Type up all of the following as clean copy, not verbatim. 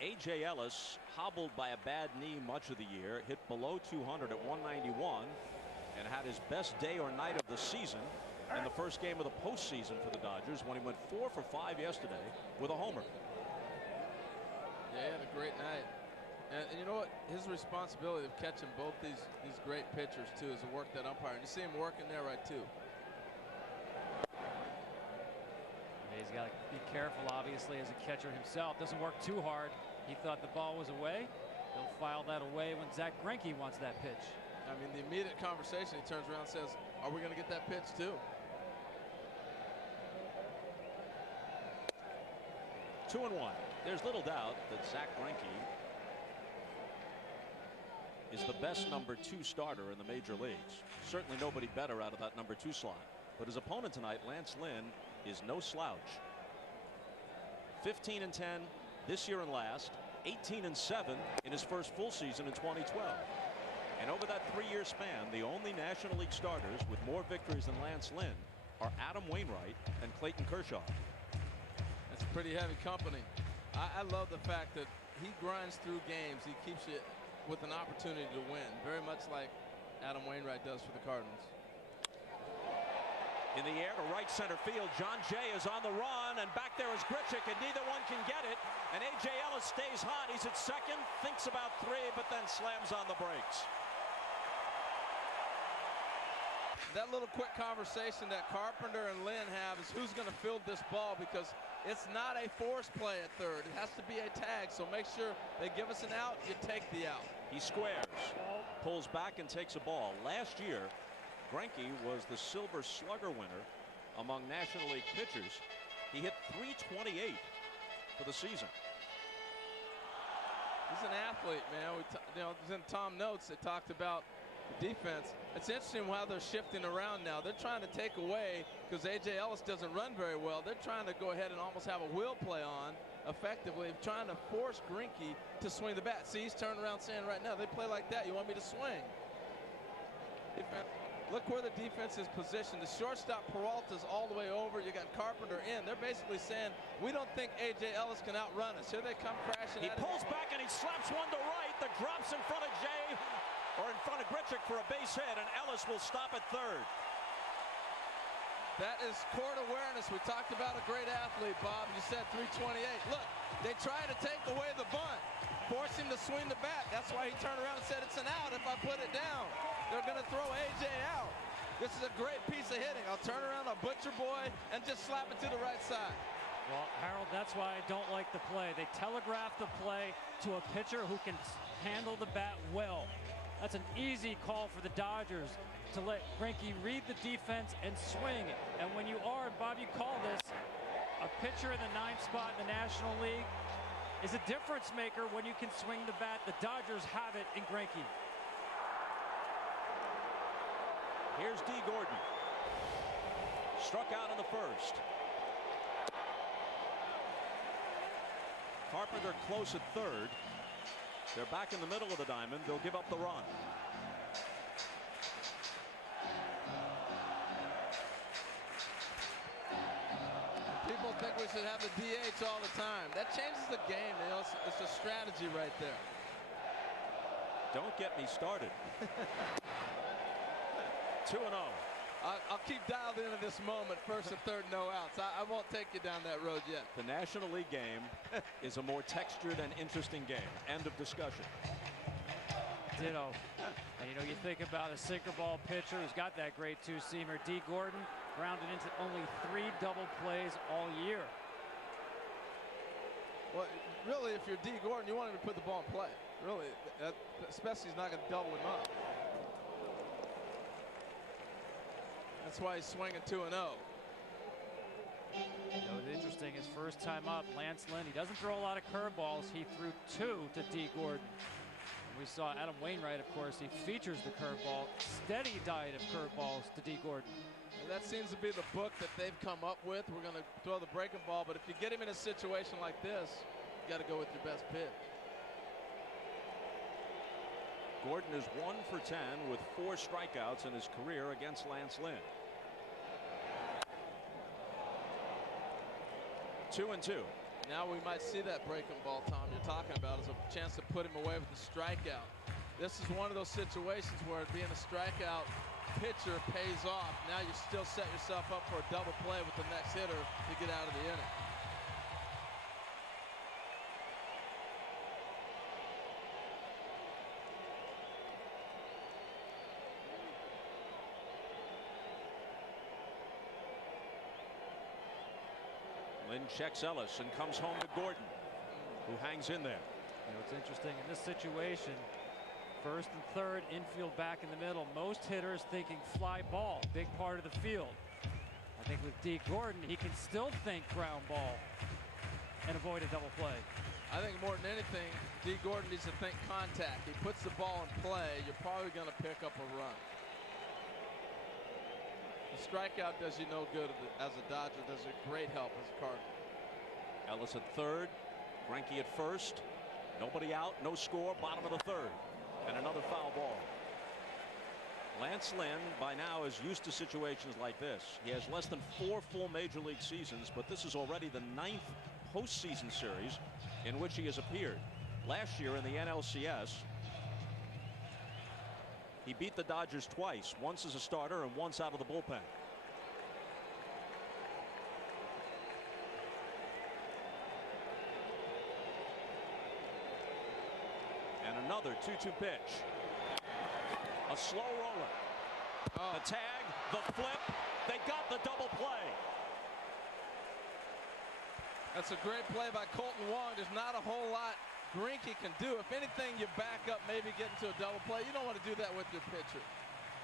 A.J. Ellis hobbled by a bad knee much of the year, hit below 200 at 191, and had his best day or night of the season in the first game of the postseason for the Dodgers when he went 4 for 5 yesterday with a homer. Yeah, he had a great night. And you know what? His responsibility of catching both these great pitchers, too, is to work that umpire. And you see him working there right, too. Yeah, he's got to be careful, obviously, as a catcher himself. Doesn't work too hard. He thought the ball was away. He'll file that away when Zach Greinke wants that pitch. I mean, the immediate conversation, he turns around and says, are we going to get that pitch, too? 2-1. There's little doubt that Zach Greinke is the best #2 starter in the major leagues. Certainly nobody better out of that #2 slot. But his opponent tonight, Lance Lynn, is no slouch. 15-10 this year and last, 18-7 in his first full season in 2012. And over that 3-year span, the only National League starters with more victories than Lance Lynn are Adam Wainwright and Clayton Kershaw. That's pretty heavy company. I love the fact that he grinds through games. He keeps you with an opportunity to win, very much like Adam Wainwright does for the Cardinals. In the air to right center field, John Jay is on the run, and back there is Grichuk, and neither one can get it. And A.J. Ellis stays hot. He's at second, thinks about 3, but then slams on the brakes. That little quick conversation that Carpenter and Lynn have is who's going to field this ball, because it's not a forced play at third. It has to be a tag, so make sure they give us an out, you take the out. He squares, pulls back and takes a ball. Last year, Greinke was the Silver Slugger winner among National League pitchers. He hit .328 for the season. He's an athlete, man. In Tom Notes, they talked about the defense. It's interesting how they're shifting around now. They're trying to take away, because A.J. Ellis doesn't run very well. They're trying to go ahead and almost have a wheel play on, effectively, trying to force Greinke to swing the bat. See, he's turning around saying right now, they play like that. You want me to swing? Look where the defense is positioned. The shortstop Peralta's all the way over. You got Carpenter in. They're basically saying, we don't think A.J. Ellis can outrun us. Here they come crashing. He pulls back and he slaps one to right. The drops in front of Jay, or in front of Grichuk for a base hit, and Ellis will stop at third. That is court awareness. We talked about a great athlete, Bob. You said .328. Look, they try to take away the bunt, force him to swing the bat. That's why he turned around and said it's an out if I put it down. They're going to throw A.J. out. This is a great piece of hitting. I'll turn around, I'll butcher boy, and just slap it to the right side. Well, Harold, that's why I don't like the play. They telegraph the play to a pitcher who can handle the bat well. That's an easy call for the Dodgers to let Greinke read the defense and swing. And when you are, Bob, you call this, a pitcher in the 9th spot in the National League is a difference maker when you can swing the bat. The Dodgers have it in Greinke. Here's D. Gordon. Struck out in the first. Carpenter close at third. They're back in the middle of the diamond. They'll give up the run. People think we should have the DH all the time. That changes the game. You know, it's a strategy right there. Don't get me started. 2-0. I'll keep dialed into this moment. First and third, no outs. I won't take you down that road yet. The National League game is a more textured and interesting game. End of discussion. Ditto. And you know, you think about a sinker ball pitcher who's got that great two-seamer. D. Gordon grounded into only 3 double plays all year. Well, really, if you're D. Gordon, you want him to put the ball in play. Really, especially he's not going to double him up. That's why he's swinging 2-0. You know, it's interesting, his first time up, Lance Lynn, he doesn't throw a lot of curveballs. He threw 2 to D. Gordon. And we saw Adam Wainwright, of course, he features the curveball. Steady diet of curveballs to D. Gordon. And that seems to be the book that they've come up with. We're going to throw the breaking ball, but if you get him in a situation like this, you got to go with your best pitch. Gordon is 1 for 10 with 4 strikeouts in his career against Lance Lynn. 2-2. Now we might see that breaking ball, Tom, you're talking about, as a chance to put him away with the strikeout. This is one of those situations where being a strikeout pitcher pays off. Now you still set yourself up for a double play with the next hitter to get out of the inning. Lynn checks Ellis and comes home to Gordon, who hangs in there. You know, it's interesting in this situation, first and third, infield back in the middle. Most hitters thinking fly ball, big part of the field. I think with D. Gordon, he can still think ground ball and avoid a double play. I think more than anything, D. Gordon needs to think contact. He puts the ball in play, you're probably going to pick up a run. The strikeout does you no good as a Dodger, does a great help as a Cardinal. Ellis at third, Greinke at first. Nobody out, no score, bottom of the third. And another foul ball. Lance Lynn by now is used to situations like this. He has less than 4 full major league seasons, but this is already the 9th postseason series in which he has appeared. Last year in the NLCS, he beat the Dodgers twice, once as a starter and once out of the bullpen. And another 2-2 pitch. A slow roller. The tag, the flip. They got the double play. That's a great play by Colton Wong. There's not a whole lot Greinke can do. If anything, you back up, maybe get into a double play. You don't want to do that with your pitcher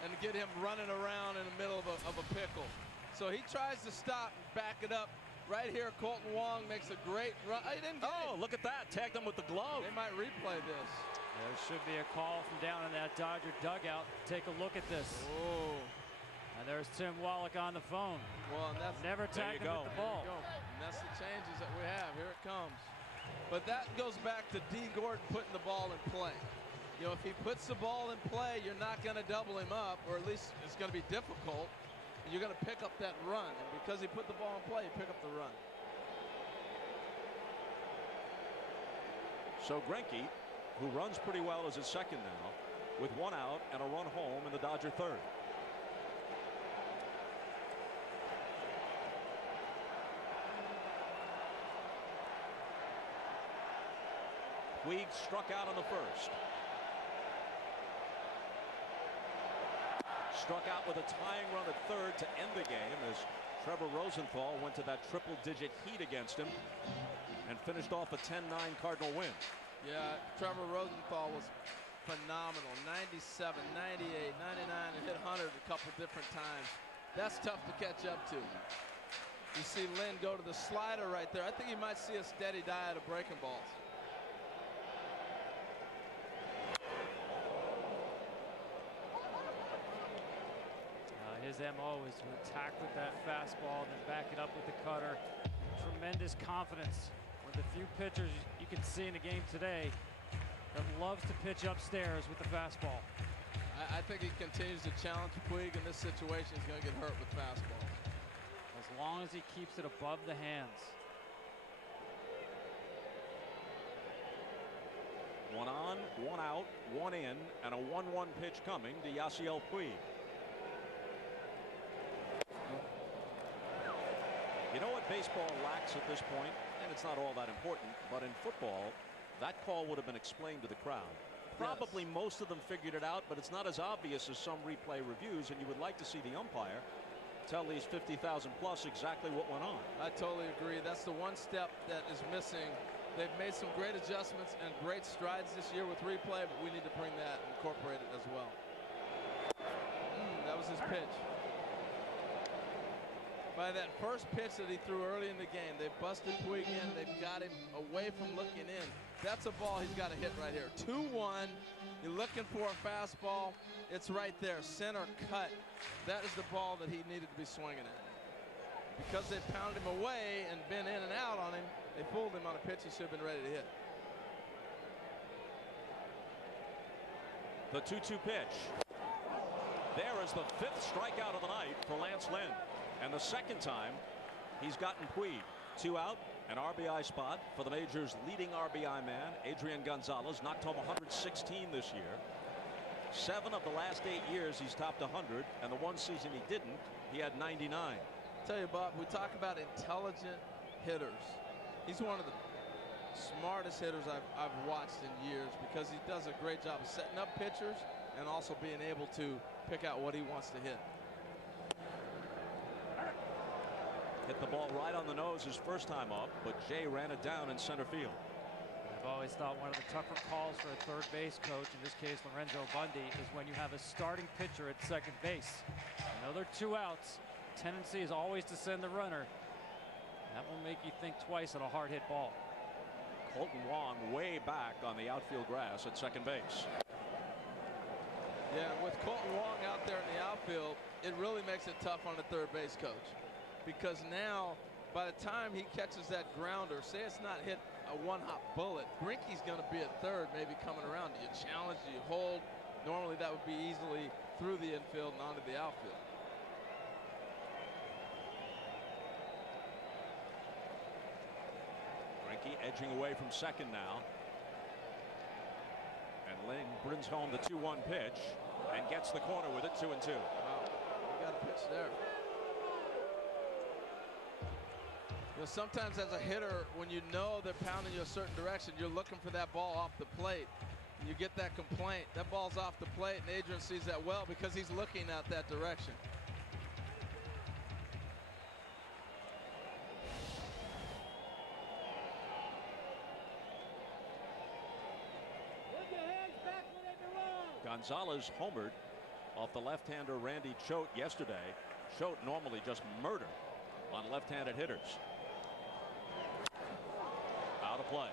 and get him running around in the middle of a pickle. So he tries to stop and back it up. Right here, Colton Wong makes a great run. He didn't get it. Look at that. Tagged him with the glove. They might replay this. There should be a call from down in that Dodger dugout. Take a look at this. Oh. And there's Tim Wallach on the phone. Well, and that's never tagged him with the ball. And that's the changes that we have. Here it comes. But that goes back to D. Gordon putting the ball in play. You know, if he puts the ball in play, you're not going to double him up, or at least it's going to be difficult. And you're going to pick up that run. And because he put the ball in play, you pick up the run. So Greinke, who runs pretty well as his second now, with 1 out and a run home in the Dodger third. Puig struck out on the first. Struck out with a tying run at third to end the game as Trevor Rosenthal went to that triple-digit heat against him and finished off a 10-9 Cardinal win. Yeah, Trevor Rosenthal was phenomenal. 97, 98, 99, and hit 100 a couple different times. That's tough to catch up to. You see Lynn go to the slider right there. I think you might see a steady diet of breaking balls. His MO is to attack with that fastball, then back it up with the cutter. Tremendous confidence. One of the few pitchers you can see in the game today that loves to pitch upstairs with the fastball. I think he continues to challenge Puig in this situation. He's going to get hurt with fastball. As long as he keeps it above the hands. 1 on, 1 out, 1 in, and a 1-1 pitch coming to Yasiel Puig. You know what baseball lacks at this point, and it's not all that important, but in football, that call would have been explained to the crowd. Probably most of them figured it out, but it's not as obvious as some replay reviews, and you would like to see the umpire tell these 50,000 plus exactly what went on. I totally agree. That's the one step that is missing. They've made some great adjustments and great strides this year with replay, but we need to bring that and incorporate it as well. That was his pitch. By that first pitch that he threw early in the game, they busted Puig in. They've got him away from looking in. That's a ball he's got to hit right here. 2-1. You're looking for a fastball. It's right there, center cut. That is the ball that he needed to be swinging at. Because they pounded him away and been in and out on him, they pulled him on a pitch he should have been ready to hit. The 2-2 pitch. There is the 5th strikeout of the night for Lance Lynn. And the second time he's gotten Puig. 2 out An RBI spot for the major's leading RBI man, Adrian Gonzalez, knocked home 116 this year. 7 of the last 8 years he's topped 100, and the one season he didn't, he had 99. Tell you, Bob, we talk about intelligent hitters. He's one of the smartest hitters I've watched in years, because he does a great job of setting up pitchers and also being able to pick out what he wants to hit. Hit the ball right on the nose his first time up, but Jay ran it down in center field. I've always thought one of the tougher calls for a third base coach, in this case Lorenzo Bundy, is when you have a starting pitcher at second base. Another 2 outs. Tendency is always to send the runner. That will make you think twice at a hard hit ball. Colton Wong way back on the outfield grass at second base. Yeah, with Colton Wong out there in the outfield, it really makes it tough on the third base coach, because now by the time he catches that grounder, say it's not hit a one-hop bullet, Greinke's going to be at third, maybe coming around. Do you challenge? Do you hold? Normally that would be easily through the infield and onto the outfield. Greinke edging away from second now. And Lynn brings home the 2-1 pitch and gets the corner with it, 2-2. Wow, you got a pitch there. You know, sometimes as a hitter, when you know they're pounding you a certain direction, you're looking for that ball off the plate. And you get that complaint, that ball's off the plate, and Adrian sees that well because he's looking at that direction. Gonzalez homered off the left-hander Randy Choate yesterday. Choate normally just murder on left-handed hitters. Out of play.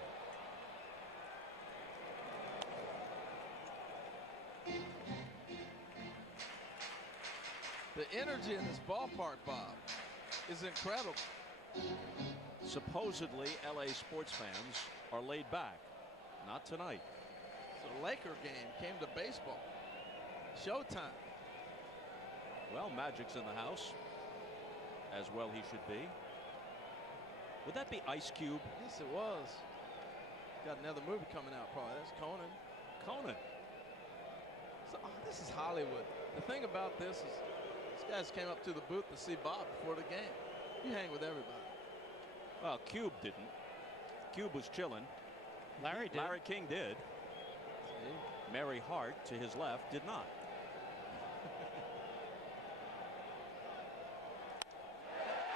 The energy in this ballpark, Bob, is incredible. Supposedly LA sports fans are laid back. Not tonight. The Laker game came to baseball. Showtime. Well, Magic's in the house, as well he should be. Would that be Ice Cube? Yes, it was. Got another movie coming out, probably. That's Conan. Conan. So, this is Hollywood. The thing about this is, these guys came up to the booth to see Bob before the game. You hang with everybody. Well, Cube didn't. Cube was chilling. Larry did. Larry King did. Mary Hart, to his left, did not.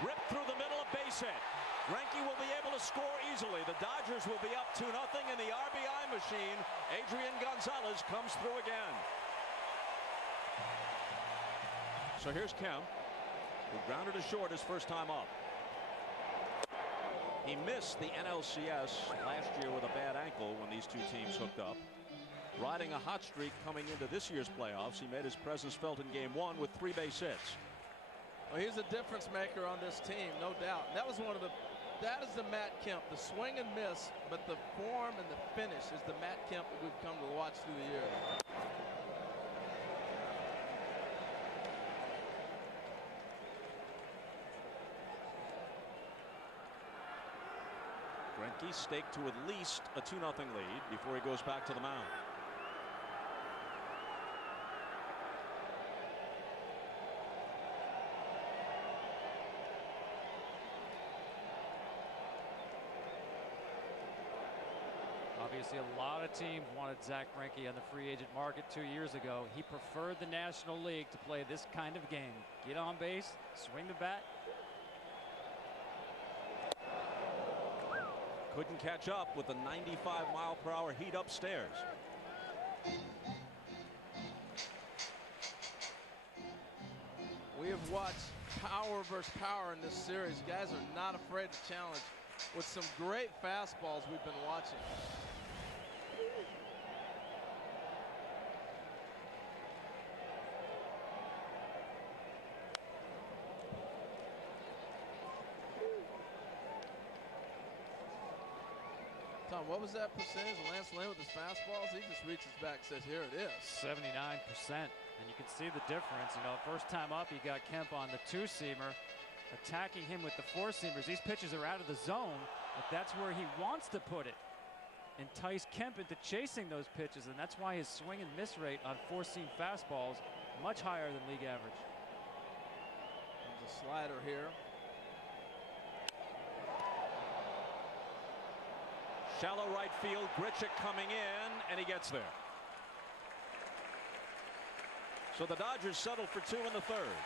Ripped through the middle, a base hit. Greinke will be able to score easily. The Dodgers will be up 2-0 in the RBI machine. Adrian Gonzalez comes through again. So here's Kemp, who grounded to short his first time up. He missed the NLCS last year with a bad ankle when these two teams hooked up. Riding a hot streak coming into this year's playoffs, he made his presence felt in Game 1 with 3 base hits. Well, he's a difference maker on this team, no doubt. And that was one of the, that is the Matt Kemp, the swing and miss, but the form and the finish is the Matt Kemp that we've come to watch through the years. Greinke staked to at least a 2-0 lead before he goes back to the mound. Obviously, a lot of teams wanted Zach Greinke on the free agent market 2 years ago. He preferred the National League to play this kind of game. Get on base, swing the bat. Couldn't catch up with the 95-mile-per-hour heat upstairs. We have watched power versus power in this series. Guys are not afraid to challenge with some great fastballs we've been watching. Tom, what was that percentage of Lance Lynn with his fastballs? He just reaches back and says, here it is. 79%. And you can see the difference. You know, first time up, he got Kemp on the 2-seamer, attacking him with the 4-seamers. These pitches are out of the zone. But that's where he wants to put it. Entice Kemp into chasing those pitches, and that's why his swing and miss rate on four-seam fastballs much higher than league average. There's a slider here. Shallow right field. Grichuk coming in, and he gets there. So the Dodgers settle for 2 in the third.